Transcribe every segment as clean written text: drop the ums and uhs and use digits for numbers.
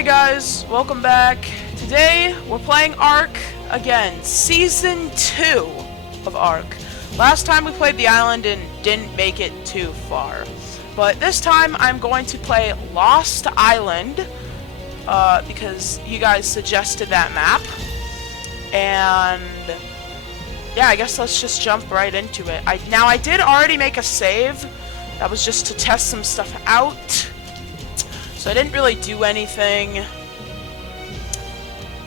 Hey guys, welcome back. Today we're playing ARK again, Season 2 of ARK. Last time we played the island and didn't make it too far. But this time I'm going to play Lost Island, because you guys suggested that map. And yeah, I guess let's just jump right into it. Now I did already make a save. That was just to test some stuff out. So I didn't really do anything.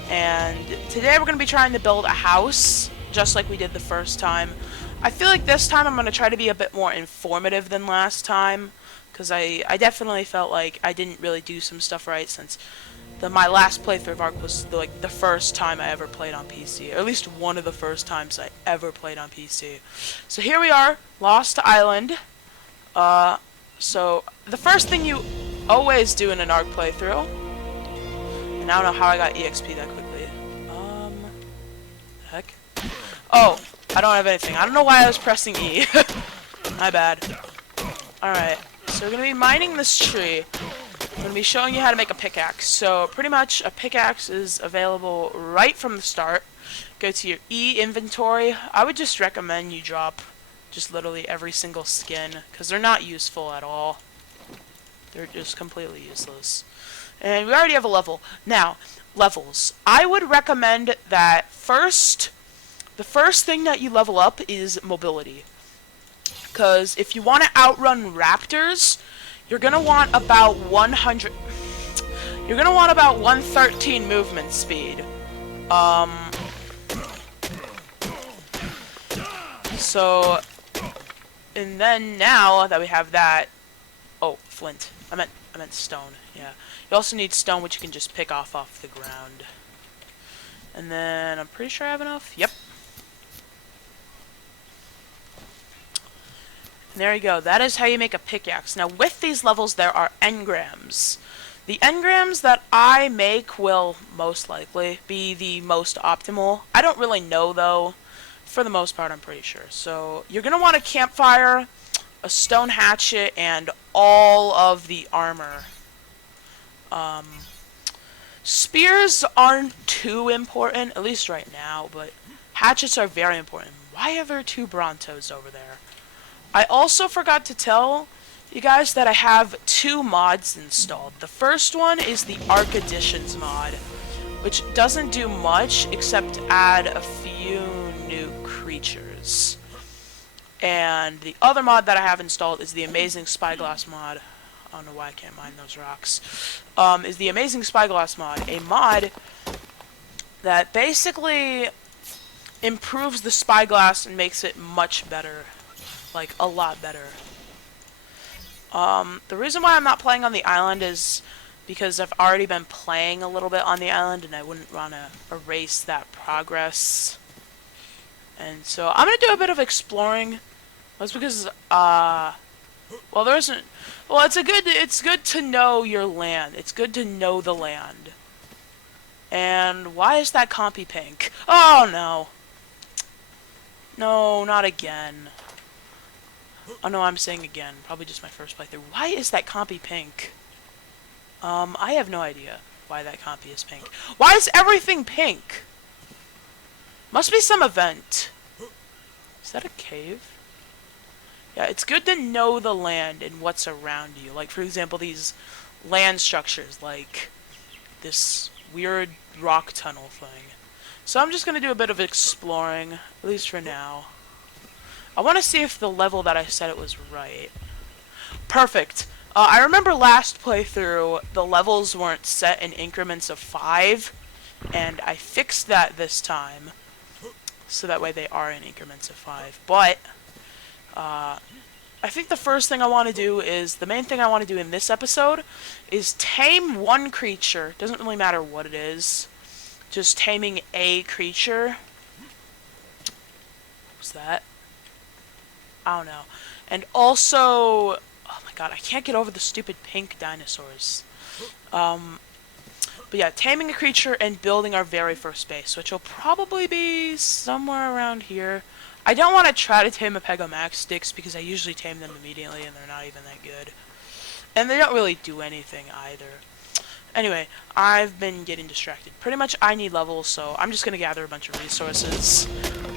And today we're going to be trying to build a house, just like we did the first time. I feel like this time I'm going to try to be a bit more informative than last time, because I definitely felt like I didn't really do some stuff right, since my last playthrough of ARK was the first time I ever played on PC, or at least one of the first times I ever played on PC. So here we are, Lost Island. So the first thing you always do in an ARK playthrough, and I don't know how I got EXP that quickly. Heck? Oh, I don't have anything. I don't know why I was pressing E. My bad. Alright, so we're gonna be mining this tree. I'm gonna be showing you how to make a pickaxe. So pretty much a pickaxe is available right from the start. Go to your E inventory. I would just recommend you drop just literally every single skin, because they're not useful at all. They're just completely useless. And we already have a level. Now, levels. I would recommend that the first thing that you level up is mobility. Because if you want to outrun raptors, you're going to want about 100... You're going to want about 113 movement speed. So... And then now that we have that... Oh, flint. I meant stone, yeah. You also need stone, which you can just pick off the ground. And then I'm pretty sure I have enough. Yep. And there you go. That is how you make a pickaxe. Now, with these levels, there are engrams. The engrams that I make will most likely be the most optimal. I don't really know, though. For the most part, I'm pretty sure. So, you're going to want a campfire, a stone hatchet, and all of the armor. Spears aren't too important, at least right now, but hatchets are very important. Why are there two Brontos over there? I also forgot to tell you guys that I have two mods installed. The first one is the ARK Editions mod, which doesn't do much except add a few new creatures. And the other mod that I have installed is the Amazing Spyglass mod. I don't know why I can't mine those rocks. Is the Amazing Spyglass mod. A mod that basically improves the spyglass and makes it much better. Like, a lot better. The reason why I'm not playing on the island is because I've already been playing a little bit on the island and I wouldn't want to erase that progress. And so I'm going to do a bit of exploring. That's because, well, there isn't... Well, it's good to know your land. It's good to know the land. And why is that compy pink? Oh, no. No, not again. Oh, no, I'm saying again. Probably just my first playthrough. Why is that compy pink? I have no idea why that compy is pink. Why is everything pink? Must be some event. Is that a cave? Yeah, it's good to know the land and what's around you. Like, for example, these land structures, like this weird rock tunnel thing. So I'm just going to do a bit of exploring, at least for now. I want to see if the level that I said it was right. Perfect. I remember last playthrough, the levels weren't set in increments of 5, and I fixed that this time. So that way they are in increments of 5. But... I think the first thing I want to do is, the main thing I want to do in this episode is tame one creature. Doesn't really matter what it is. Just taming a creature. What's that? I don't know. And also, oh my god, I can't get over the stupid pink dinosaurs. But yeah, taming a creature and building our very first base, which will probably be somewhere around here. I don't want to try to tame a Pegomax sticks because I usually tame them immediately and they're not even that good. And they don't really do anything either. Anyway, I've been getting distracted. Pretty much I need levels, so I'm just gonna gather a bunch of resources.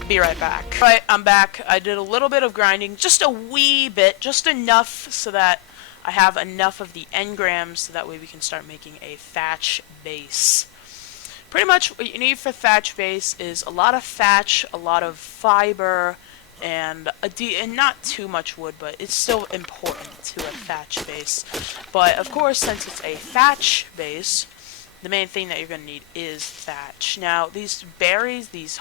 Be right back. Alright, I'm back. I did a little bit of grinding, just a wee bit, just enough so that I have enough of the engrams so that way we can start making a thatch base. Pretty much what you need for thatch base is a lot of thatch, a lot of fiber, and and not too much wood, but it's still important to a thatch base. But of course, since it's a thatch base, the main thing that you're going to need is thatch. Now, these berries, these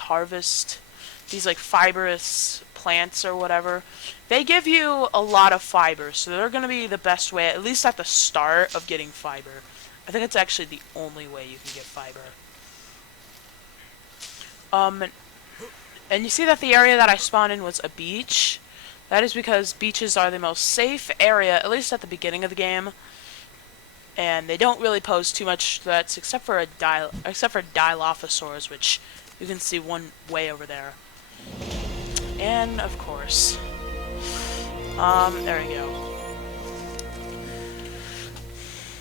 like fibrous plants or whatever, they give you a lot of fiber, so they're going to be the best way, at least at the start, of getting fiber. I think it's actually the only way you can get fiber. And you see that the area that I spawned in was a beach. That is because beaches are the most safe area, at least at the beginning of the game. And they don't really pose too much threats, except for Dilophosaurs, which you can see one way over there. And of course, there we go.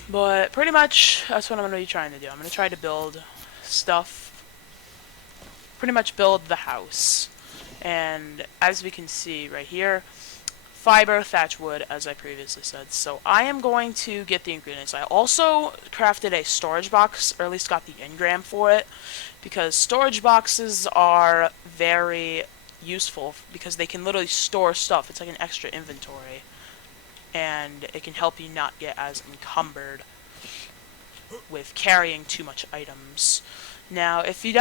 But pretty much that's what I'm gonna be trying to do. I'm gonna try to build stuff. Pretty much build the house. And as we can see right here, fiber, thatch, wood, as I previously said. So I am going to get the ingredients. I also crafted a storage box, or at least got the engram for it, because storage boxes are very useful because they can literally store stuff. It's like an extra inventory, and it can help you not get as encumbered with carrying too much items. Now, if you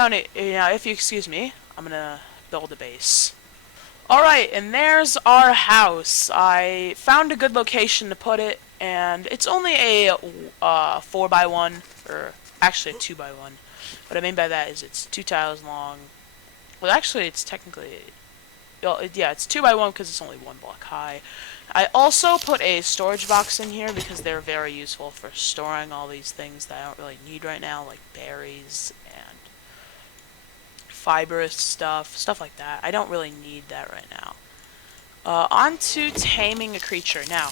excuse me, I'm gonna build a base. Alright, and there's our house. I found a good location to put it, and it's only a 4x1, or actually a 2x1. What I mean by that is it's 2 tiles long. Well, actually, it's technically, well, yeah, it's 2x1 because it's only 1 block high. I also put a storage box in here because they're very useful for storing all these things that I don't really need right now, like berries and fibrous stuff like that. I don't really need that right now. On to taming a creature. Now,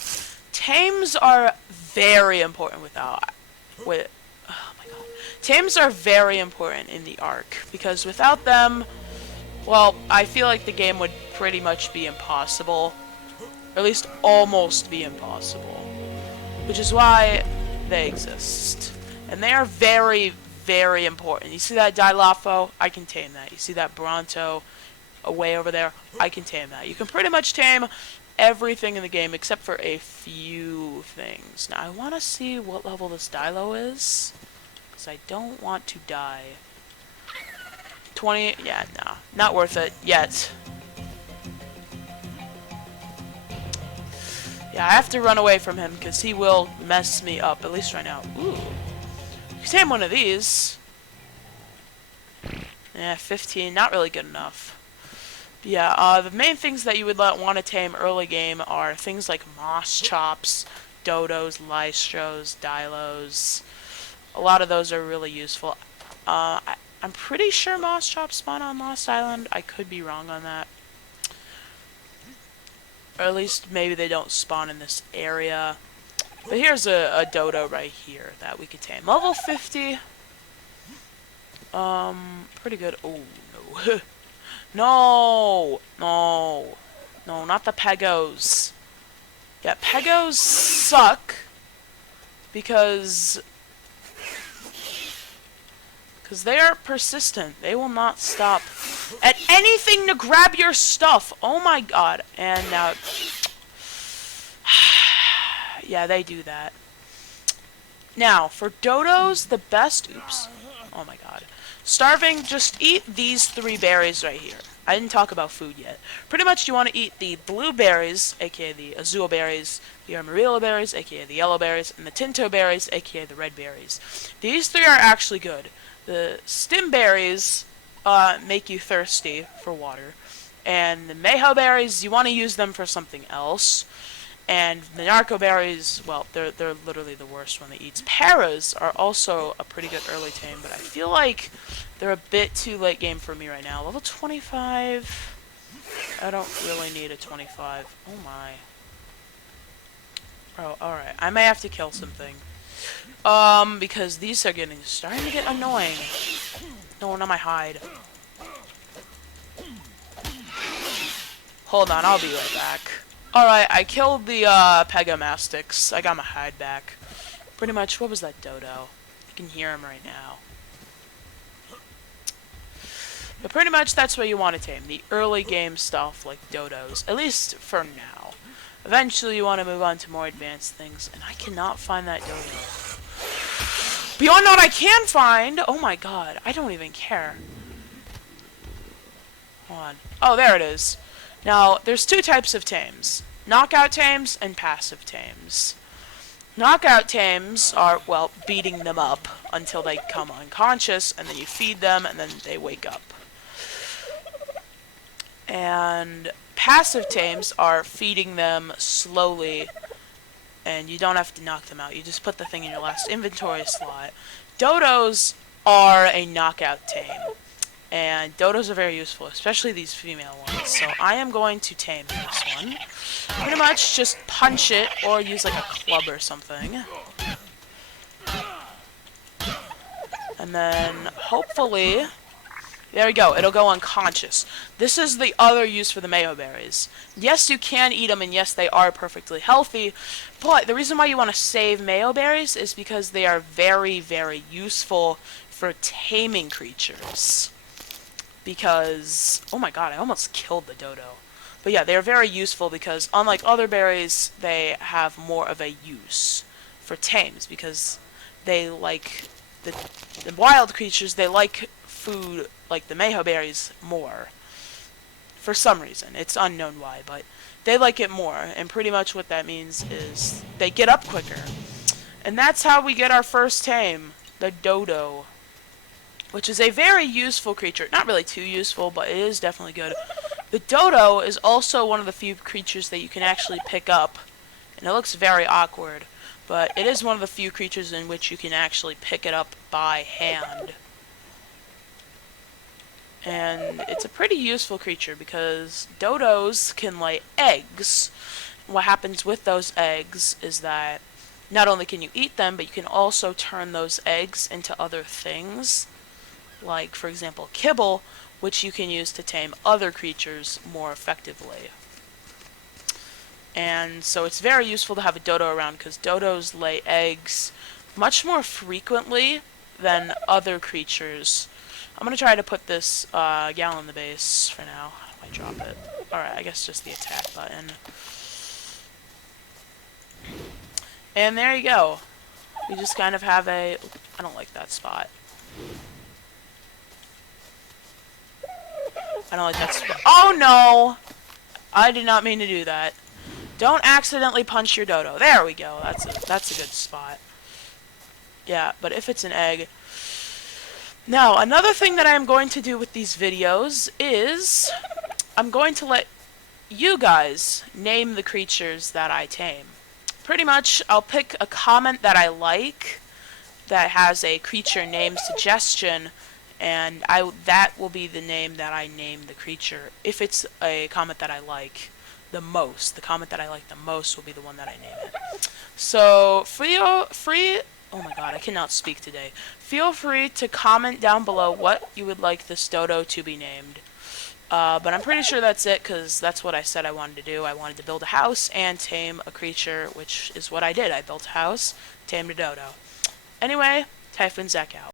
tames are very important oh my god. Tames are very important in the ARK, because without them, well, I feel like the game would pretty much be impossible. Or at least almost be impossible. Which is why they exist. And they are very, very important. You see that Dilopho? I can tame that. You see that Bronto away over there? I can tame that. You can pretty much tame everything in the game except for a few things. Now, I want to see what level this Dilo is, because I don't want to die. 20? Yeah, no. Not worth it yet. Yeah, I have to run away from him because he will mess me up, at least right now. Ooh. You can tame one of these. Yeah, 15, not really good enough. But yeah, the main things that you would want to tame early game are things like moss chops, dodos, lystros, dilos. A lot of those are really useful. I'm pretty sure moss chops spawn on Lost Island. I could be wrong on that. Or at least maybe they don't spawn in this area. But here's a dodo right here that we could tame. Level 50. Pretty good. Oh, no. No! No. No, not the pegos. Yeah, pegos suck. Because they are persistent. They will not stop at anything to grab your stuff. Oh my god. And now... yeah, they do that. Now, for dodos, the best... Oops. Oh my god. Starving, just eat these 3 berries right here. I didn't talk about food yet. Pretty much you want to eat the blueberries, aka the azul berries, the amarillo berries, aka the yellow berries, and the tinto berries, aka the red berries. These 3 are actually good. The stem berries make you thirsty for water. And the Mayho berries, you want to use them for something else. And the narco berries, well, they're literally the worst one that eats. Paras are also a pretty good early tame, but I feel like they're a bit too late game for me right now. Level 25. I don't really need a 25. Oh my. Oh, alright. I may have to kill something. Because these are starting to get annoying. No one on my hide. Hold on, I'll be right back. Alright, I killed the, Pegomastics. I got my hide back. Pretty much, what was that dodo? I can hear him right now. But pretty much, that's what you want to tame. The early game stuff, like dodos. At least for now. Eventually, you want to move on to more advanced things. And I cannot find that dodo. Beyond what I can find! Oh my god, I don't even care. Hold on. Oh, there it is. Now, there's two types of tames. Knockout tames and passive tames. Knockout tames are, well, beating them up until they become unconscious, and then you feed them, and then they wake up. And passive tames are feeding them slowly, and you don't have to knock them out. You just put the thing in your last inventory slot. Dodos are a knockout tame. And dodos are very useful, especially these female ones. So I am going to tame this one. Pretty much just punch it or use like a club or something. And then hopefully, there we go, it'll go unconscious. This is the other use for the mayo berries. Yes, you can eat them, and yes, they are perfectly healthy. But the reason why you want to save mayo berries is because they are very, very useful for taming creatures. Because, oh my god, I almost killed the dodo. But yeah, they're very useful because, unlike other berries, they have more of a use for tames. Because they like, the wild creatures, they like food like the mayo berries more. For some reason. It's unknown why, but they like it more. And pretty much what that means is they get up quicker. And that's how we get our first tame, the dodo. Which is a very useful creature. Not really too useful, but it is definitely good. The dodo is also one of the few creatures that you can actually pick up. And it looks very awkward. But it is one of the few creatures in which you can actually pick it up by hand. And it's a pretty useful creature because dodos can lay eggs. What happens with those eggs is that not only can you eat them, but you can also turn those eggs into other things. Like, for example, kibble, which you can use to tame other creatures more effectively. And so it's very useful to have a dodo around because dodos lay eggs much more frequently than other creatures. I'm going to try to put this gal in the base for now. I might drop it. Alright, I guess just the attack button. And there you go. We just kind of have a... I don't like that spot. I don't like that spot. Oh no! I did not mean to do that. Don't accidentally punch your dodo. There we go. That's a good spot. Yeah, but if it's an egg... Now, another thing that I am going to do with these videos is... I'm going to let you guys name the creatures that I tame. Pretty much, I'll pick a comment that I like that has a creature name suggestion, and that will be the name that I name the creature. If it's a comment that I like the most, the comment that I like the most will be the one that I name it. So, oh my god, I cannot speak today. Feel free to comment down below what you would like this dodo to be named. But I'm pretty sure that's it, because that's what I said I wanted to do. I wanted to build a house and tame a creature, which is what I did. I built a house, tamed a dodo. Anyway, Typhoon Zek out.